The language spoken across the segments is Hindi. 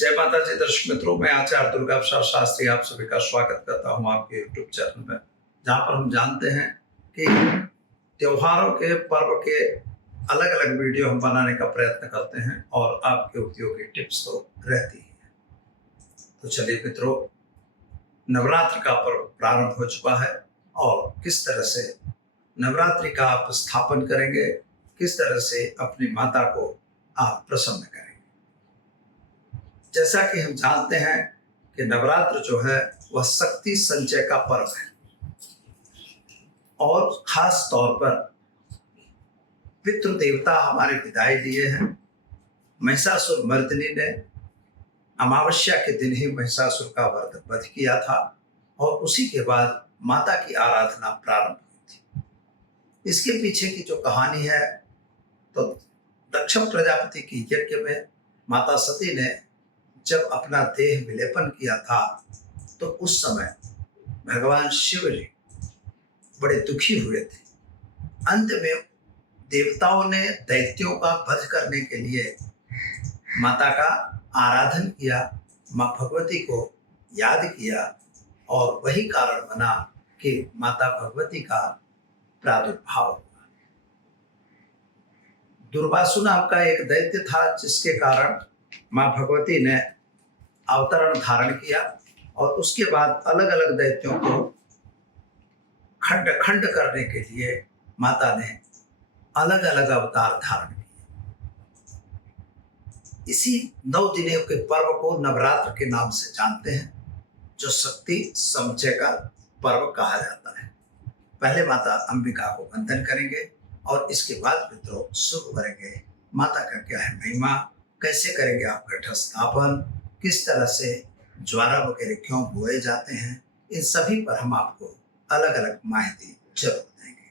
जय माता जी दर्शक मित्रों, मैं आचार्य दुर्गा प्रसाद शास्त्री आप सभी का स्वागत करता हूं आपके यूट्यूब चैनल में, जहां पर हम जानते हैं कि त्योहारों के पर्व के अलग अलग वीडियो हम बनाने का प्रयत्न करते हैं और आपके उपयोगी टिप्स तो रहती ही है। तो चलिए मित्रों, नवरात्र का पर्व प्रारंभ हो चुका है और किस तरह से नवरात्रि का आप स्थापन करेंगे, किस तरह से अपनी माता को आप प्रसन्न करेंगे। जैसा कि हम जानते हैं कि नवरात्र जो है वह शक्ति संचय का पर्व है और खास तौर पर पितृ देवता हमारे विदाई लिए हैं। महिषासुर मर्दिनी ने अमावस्या के दिन ही महिषासुर का वध किया था और उसी के बाद माता की आराधना प्रारंभ हुई थी। इसके पीछे की जो कहानी है, तो दक्ष प्रजापति की यज्ञ में माता सती ने जब अपना देह विलेपन किया था तो उस समय भगवान शिव जी बड़े दुखी हुए थे। अंत में देवताओं ने दैत्यों का वध करने के लिए माता का आराधन किया, माँ भगवती को याद किया और वही कारण बना कि माता भगवती का प्रादुर्भाव हुआ। दुर्वासु नाम का एक दैत्य था जिसके कारण माँ भगवती ने अवतरण धारण किया और उसके बाद अलग अलग दैत्यों को खंड खंड करने के लिए माता ने अलग अलग अवतार धारण किए। इसी 9 दिनों के पर्व को नवरात्र के नाम से जानते हैं, जो शक्ति संचय का पर्व कहा जाता है। पहले माता अंबिका को वंदन करेंगे और इसके बाद मित्रों शुभ करेंगे माता का क्या है महिमा, कैसे करेंगे आप घट स्थापन, किस तरह से ज्वारा वगैरह क्यों बोए जाते हैं, इन सभी पर हम आपको अलग अलग माहिती जरूर देंगे।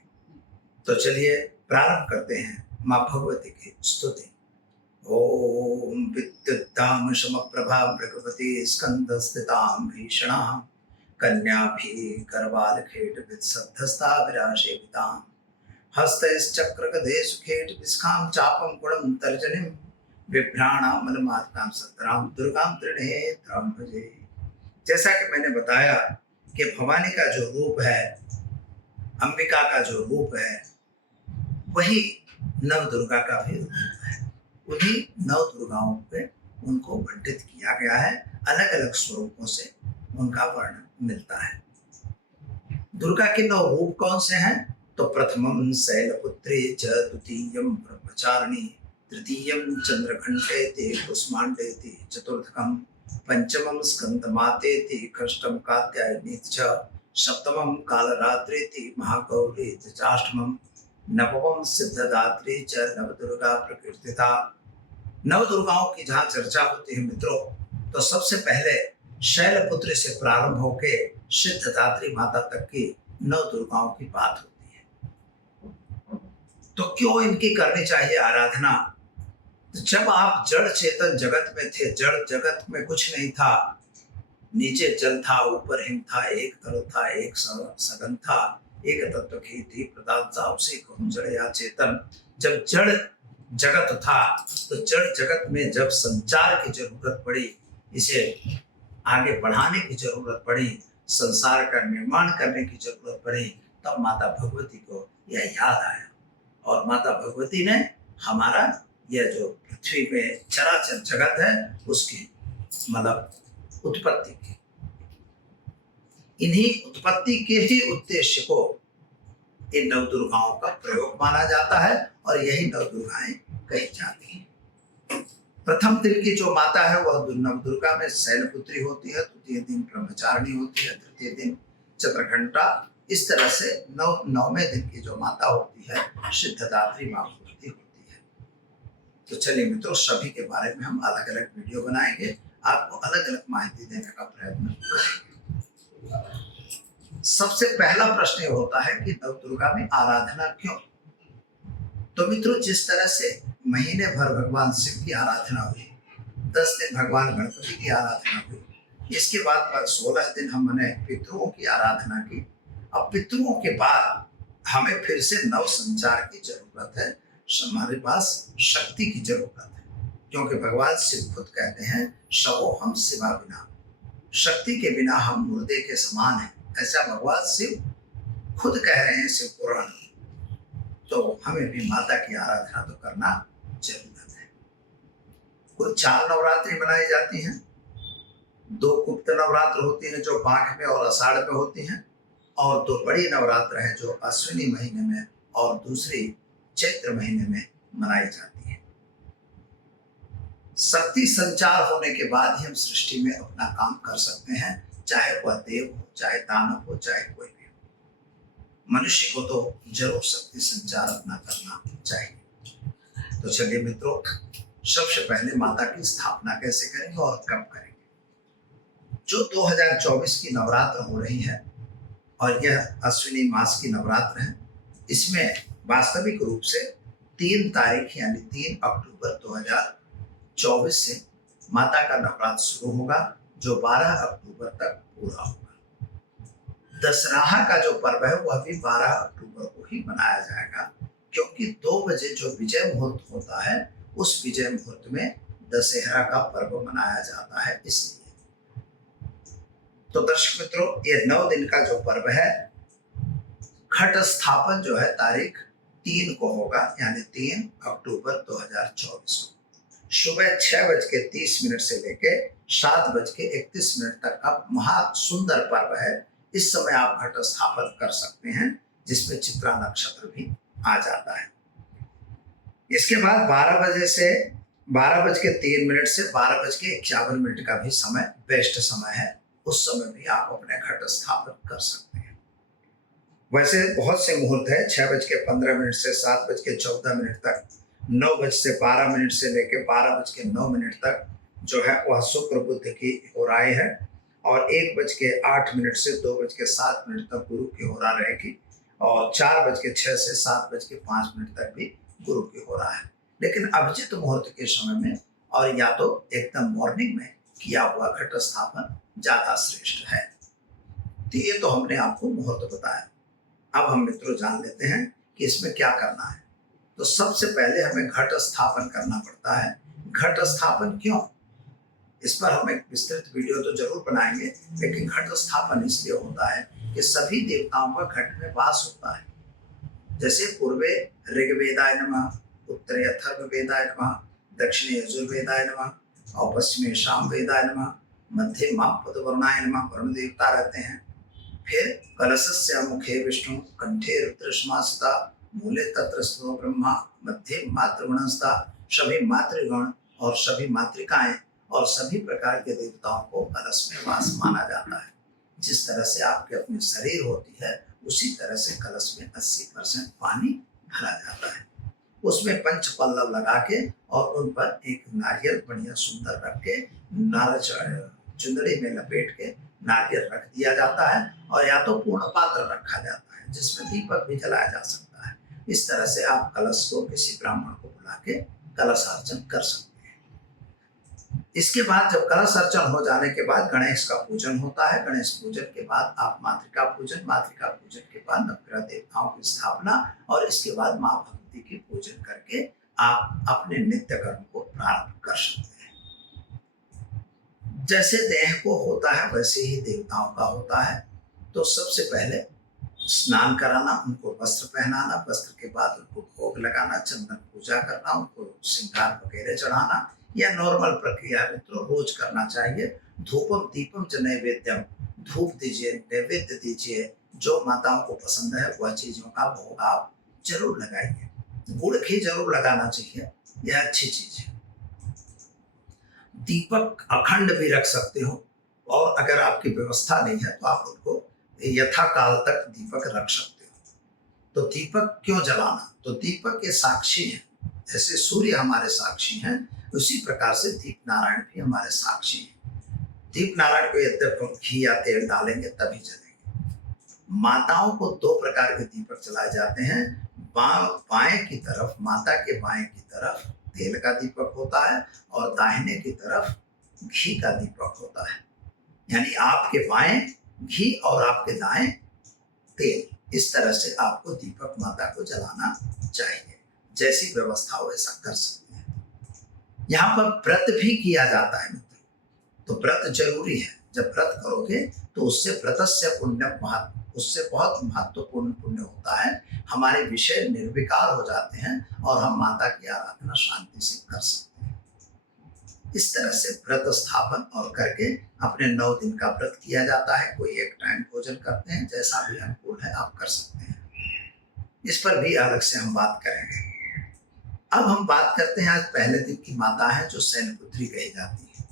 तो चलिए प्रारंभ करते हैं माँ भगवती की स्तुति। ओम विद्युत्ताम समप्रभा भृगवती स्कंद स्थिताम भीषणाम कन्याभि करवाल खेट वित्सद्धस्ता विराशेविताम हस्तैश्चक्र गदे सुखेट विस्खाम चापम गुणम तर्जनिम विभ्राणाम मनमात्काम सत्राम दुर्गाम त्रिनेत्राम भजे। जैसा कि मैंने बताया कि भवानी का जो रूप है, अंबिका का जो रूप है, वही नव दुर्गा का भी रूप है। उन्हीं नव दुर्गाओं पे उनको वर्णित किया गया है, अलग अलग स्वरूपों से उनका वर्णन मिलता है। दुर्गा के 9 रूप कौन से हैं? तो प्रथमम शैलपुत्री च, द्वितीयम ब्रह्मचारिणी, तृतीयम चंद्रघंटेति कुष्मांडेति, चतुर्थकम पंचमम स्कंदमातेति, षष्ठम कात्यायनी च, सप्तमम कालरात्रेति महागौरी, अष्टमम नवमम सिद्धदात्री च, नवदुर्गा प्रकीर्तिता। नवदुर्गाओं की जहाँ चर्चा होती है मित्रों, तो सबसे पहले शैलपुत्री से प्रारंभ होके सिद्धदात्री माता तक की नवदुर्गाओं की बात होती है। तो क्यों इनकी करनी चाहिए आराधना? तो जब आप जड़ चेतन जगत में थे, जड़ जगत में कुछ नहीं था, नीचे जल था, ऊपर हिम था, एक तल था, एक सगन था, एक तत्व की थी प्रदान था, उसी को हम जड़ या चेतन। जब जड़ जगत था तो जड़ जगत में जब संचार की जरूरत पड़ी, इसे आगे बढ़ाने की जरूरत पड़ी, संसार का निर्माण करने की जरूरत पड़ी, तब माता भगवती को यह याद आया और माता भगवती ने हमारा यह जो पृथ्वी में चराचर जगत है उसकी मतलब उत्पत्ति की। इन्हीं उत्पत्ति के ही उद्देश्य को इन नवदुर्गाओं का प्रयोग माना जाता है और यही नवदुर्गाएं कही जाती हैं। प्रथम दिन की जो माता है वह नवदुर्गा में शैलपुत्री होती है, द्वितीय दिन ब्रह्मचारिणी होती है, तृतीय दिन चंद्रघंटा। इस तरह से 9वें दिन की जो माता होती है सिद्धदात्री माँ होती है। तो चलिए मित्रों, सभी के बारे में हम अलग अलग वीडियो बनाएंगे, आपको अलग अलग माहिती देने का प्रयत्न करेंगे। सबसे पहला प्रश्न ये होता है कि नवदुर्गा में आराधना क्यों? तो मित्रों, जिस तरह से महीने भर भगवान शिव की आराधना हुई, 10 दिन भगवान गणपति की आराधना हुई, इसके बाद 16 दिन हमने पितरों की आराधना की। अब पितरों के बाद हमें फिर से नव संचार की जरूरत है, हमारे पास शक्ति की जरूरत है। क्योंकि भगवान शिव खुद कहते हैं शवो हम शिवा बिना, शक्ति के बिना हम मुर्दे के समान हैं, ऐसा भगवान शिव खुद कह रहे हैं शिव पुराण में। तो हमें भी माता की आराधना तो करना जरूरत है। कुल 4 नवरात्रि मनाई जाती हैं। 2 गुप्त नवरात्र होती हैं जो माघ में और आषाढ़ में होती हैं, और 2 बड़ी नवरात्र हैं जो अश्विनी महीने में और दूसरी चैत्र महीने में मनाई जाती है। शक्ति संचार होने के बाद ही हम सृष्टि में अपना काम कर सकते हैं, चाहे वह देव हो, चाहे दानव हो, चाहे कोई भी हो। मनुष्य को तो जरूर शक्ति संचार अपना करना चाहिए। तो चलिए मित्रों, सबसे पहले माता की स्थापना कैसे करेंगे और कब करेंगे। जो 2024 की नवरात्र हो रही है और यह अश्विनी मास की नवरात्र है, इसमें वास्तविक रूप से 3 तारीख यानी 3 अक्टूबर 2024 से माता का नवरात्र शुरू होगा, जो 12 अक्टूबर तक पूरा होगा। दशहरा का जो पर्व है वह भी 12 अक्टूबर को ही मनाया जाएगा, क्योंकि 2 बजे जो विजय मुहूर्त होता है, उस विजय मुहूर्त में दशहरा का पर्व मनाया जाता है। इसलिए तो दर्शक मित्रों, ये 9 दिन का जो पर्व है, घट स्थापन जो है तारीख 3 को होगा, यानी 3 अक्टूबर 2024 को सुबह 6:30 से लेके 7:31 तक का महा सुंदर पर्व है। इस समय आप घट स्थापन कर सकते हैं, जिसमें चित्रा नक्षत्र भी आ जाता है। इसके बाद 12 से 12:03 से 12:51 का भी समय बेस्ट समय है। उस समय भी आप अपने घट स्थापन कर सकते हैं। वैसे बहुत से मुहूर्त है, 6:15 से 7:14 तक, 9 से 12 से लेकर 12:09 तक जो है वह शुक्र बुध की होराएं है, और 1:08 से 2:07 तक गुरु की होरा रहेगी, और 4:06 से 7:05 तक भी गुरु की होरा है। लेकिन अभिजित मुहूर्त के समय में और या तो एकदम मॉर्निंग में किया हुआ घट स्थापन ज्यादा श्रेष्ठ है। तो ये तो हमने आपको मुहूर्त बताया। अब हम मित्रों जान लेते हैं कि इसमें क्या करना है। तो सबसे पहले हमें घट स्थापन करना पड़ता है। घट स्थापन क्यों, इस पर हम एक विस्तृत वीडियो तो जरूर बनाएंगे, लेकिन घट स्थापन इसलिए होता है कि सभी देवताओं का घट में वास होता है। जैसे पूर्वे ऋग्वेदाय नमः, उत्तरे अथर्ववेदाय नमः, दक्षिणे यजुर्वेदाय नमः और पश्चिमे सामवेदाय नमः, मध्य मां पदवर्णाय नमः वरुण देवता रहते हैं। फिर कलशस्य मुखे विष्णु, कंठे रुद्रश्मास्ता, मूले तत्र स्थितो ब्रह्मा, मध्य मातृगुणस्ता, सभी मातृगण और सभी मातृकाएं और सभी प्रकार के देवताओं को कलश में वास माना जाता है। जिस तरह से आपके अपने शरीर होती है, उसी तरह से कलश में 80% पानी भरा जाता है। उसमें पंच पल्लव लगा के और उन पर एक नारियल बढ़िया सुंदर रख के, चुंदड़ी में लपेट के नारियल रख दिया जाता है, और या तो पूर्ण पात्र रखा जाता है जिसमें दीपक भी जलाया जा सकता है। इस तरह से आप कलश को किसी ब्राह्मण को बुला के कलश अर्चन कर सकते हैं। इसके बाद जब कलश अर्चन हो जाने के बाद गणेश का पूजन होता है। गणेश पूजन के बाद आप मातृका पूजन, मातृका पूजन के बाद नवग्रह देवताओं की स्थापना, और इसके बाद माँ भगवती की पूजन करके आप अपने नित्य कर्म को प्रारंभ कर सकते हैं। जैसे देह को होता है वैसे ही देवताओं का होता है। तो सबसे पहले स्नान कराना, उनको वस्त्र पहनाना, वस्त्र के बाद उनको भोग लगाना, चंदन पूजा करना, उनको श्रृंगार वगैरह चढ़ाना, यह नॉर्मल प्रक्रिया मित्रों रोज करना चाहिए। धूपम दीपम च नैवेद्यम, धूप दीजिए, नैवेद्य दीजिए, जो माताओं को पसंद है वह चीजों का भोग आप जरूर लगाइए। गुड़ घी जरूर लगाना चाहिए, यह अच्छी चीज है। दीपक अखंड भी रख सकते हो, और अगर आपकी व्यवस्था नहीं है तो आप उनको यथा काल तक दीपक रख सकते हो। तो दीपक क्यों जलाना, तो दीपक ये साक्षी है। जैसे सूर्य हमारे साक्षी हैं, उसी प्रकार से दीप नारायण भी हमारे साक्षी हैं। दीप नारायण को यद्यप हम घी या तेल डालेंगे तभी जलेंगे। माताओं को 2 प्रकार के दीपक जलाए जाते हैं। बाएं की तरफ, माता के बाएं की तरफ तेल का दीपक होता है, और दाहिने की तरफ घी का दीपक होता है। यानी आपके बाएं घी और आपके दाएं तेल। इस तरह से आपको दीपक माता को जलाना चाहिए। जैसी व्यवस्था हो वैसा कर सकते हैं। यहाँ पर व्रत भी किया जाता है मित्र, तो व्रत जरूरी है। जब व्रत करोगे तो उससे व्रतस्य पुण्य उससे बहुत महत्वपूर्ण पुण्य होता है। हमारे विषय निर्विकार हो जाते हैं और हम माता की आराधना शांति से कर सकते हैं। इस तरह से व्रत स्थापन और करके अपने 9 दिन का व्रत किया जाता है। कोई एक टाइम भोजन करते हैं, जैसा भी अनुकूल है आप कर सकते हैं। इस पर भी अलग से हम बात करेंगे। अब हम बात करते हैं आज पहले दिन की माता है जो शैलपुत्री कही जाती है।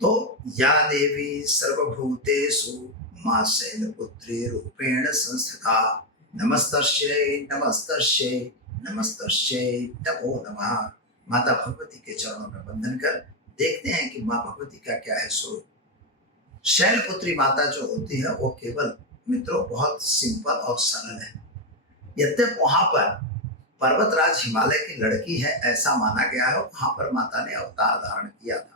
तो या देवी सर्वभूतेषु मां शैलपुत्री रूपेण संस्थिता नमस्तस्यै नमस्तस्यै नमस्तस्यै नमो नमः। माता भगवती के चरणों में वंदन कर देखते हैं कि मां भगवती का क्या है स्वरूप। शैलपुत्री माता जो होती है वो केवल मित्रों बहुत सिंपल और सरल है। यद्यप वहां पर पर्वतराज हिमालय की लड़की है ऐसा माना गया है, वहां पर माता ने अवतार धारण किया था।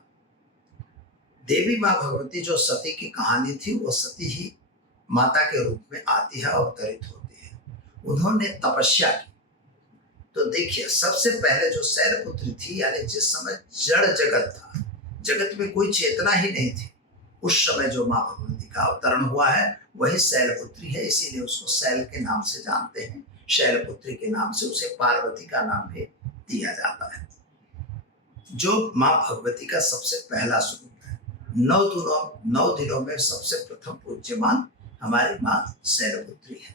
देवी मां भगवती जो सती की कहानी थी वो सती ही माता के रूप में आती है, अवतरित होती है। उन्होंने तपस्या की। तो देखिए सबसे पहले जो शैलपुत्री थी, यानी जिस समय जड़ जगत था, जगत में कोई चेतना ही नहीं थी, उस समय जो मां भगवती का अवतरण हुआ है वही शैलपुत्री है। इसीलिए उसको शैल के नाम से जानते हैं। शैलपुत्री के नाम से उसे पार्वती का नाम भी दिया जाता है, जो मां भगवती का सबसे पहला स्वरूप है। 9 दिनों में सबसे प्रथम पूज्यमान हमारी मां शैलपुत्री है।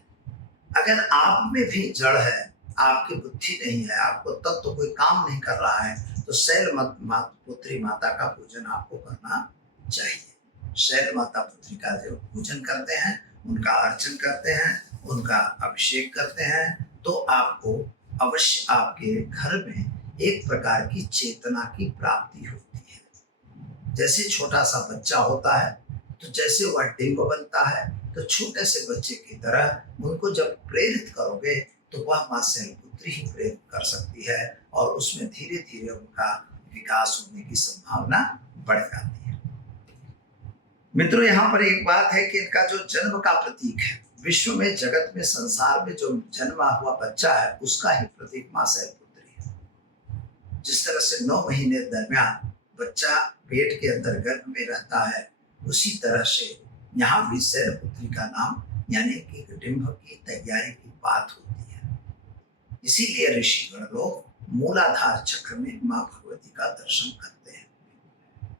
अगर आप में भी जड़ है, आपकी बुद्धि नहीं है, आपको तब तो कोई काम नहीं कर रहा है, तो शैलपुत्री माता का पूजन आपको करना चाहिए। शैल माता पुत्री का जो पूजन करते हैं, उनका अर्चन करते हैं, उनका अभिषेक करते हैं, तो आपको अवश्य आपके घर में एक प्रकार की चेतना की प्राप्ति होती है। जैसे छोटा सा बच्चा होता है, तो जैसे वह डिंब बनता है, तो छोटे से बच्चे की तरह उनको जब प्रेरित करोगे तो वह मां शैलपुत्री ही प्रेरित कर सकती है और उसमें धीरे धीरे उनका विकास होने की संभावना बढ़ जाती है। मित्रों यहाँ पर एक बात है कि इनका जो जन्म का प्रतीक है, विश्व में जगत में संसार में जो जन्मा हुआ बच्चा है उसका ही प्रतीक मां शैलपुत्री है। जिस तरह से 9 महीने दरमियान बच्चा पेट के अंदर गर्भ में रहता है, उसी तरह से यहाँ भी शैलपुत्री का नाम यानी कि डिंब की तैयारी की बात होती है। इसीलिए ऋषिगण लोग मूलाधार चक्र में मां भगवती का दर्शन करते हैं।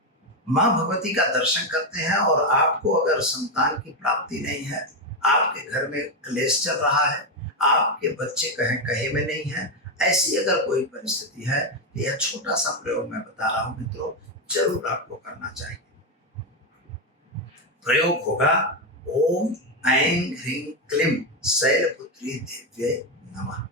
मां भगवती का दर्शन करते हैं और आपको अगर संतान की प्राप्ति नहीं है, आपके घर में क्लेश चल रहा है, आपके बच्चे कहे में नहीं है, ऐसी अगर कोई परिस्थिति है, तो यह छोटा सा प्रयोग मैं बता रहा हूं मित्रों, जरूर आपको करना चाहिए। प्रयोग होगा ओम ऐं ह्रीं क्लीं शैलपुत्री देव्यै नमः।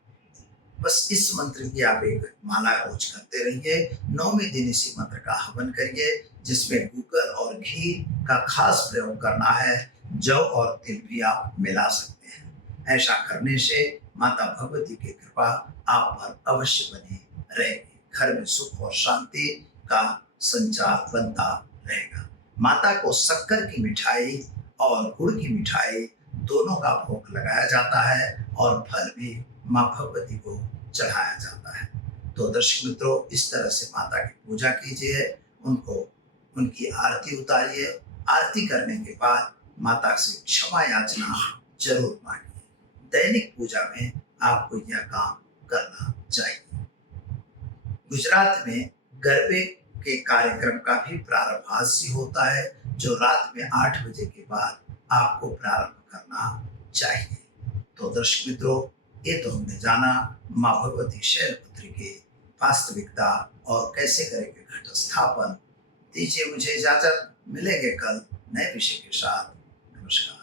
बस इस मंत्र की आप एक माला रोज करते रहिए। 9वें दिन इसी मंत्र का हवन करिए, जिसमें गूगल और घी का खास प्रयोग करना है। जौ और तिल भी आप मिला सकते हैं। ऐसा करने से माता भगवती की कृपा आप पर अवश्य बनी रहेगी। घर में सुख और शांति का संचार बनता रहेगा। माता को शक्कर की मिठाई और गुड़ की मिठाई दोनों का भोग लगाया जाता है और फल भी मां भगवती को चढ़ाया जाता है। तो दर्शक मित्रों, इस तरह से माता की पूजा कीजिए, उनको उनकी आरती उतारिए। आरती करने के बाद माता से क्षमा याचना जरूर मांगिए। दैनिक पूजा में आपको यह काम करना चाहिए। गुजरात में गरबे के कार्यक्रम का भी प्रारंभ आज से होता है, जो रात में 8 बजे के बाद आपको प्रारंभ करना चाहिए। तो दर्शक मित्रों, ये तो हमने जाना मां भगवती शैलपुत्री की वास्तविकता और कैसे करेंगे घट स्थापन। दीजिए मुझे इजाजत, मिलेंगे कल नए विषय के साथ। नमस्कार।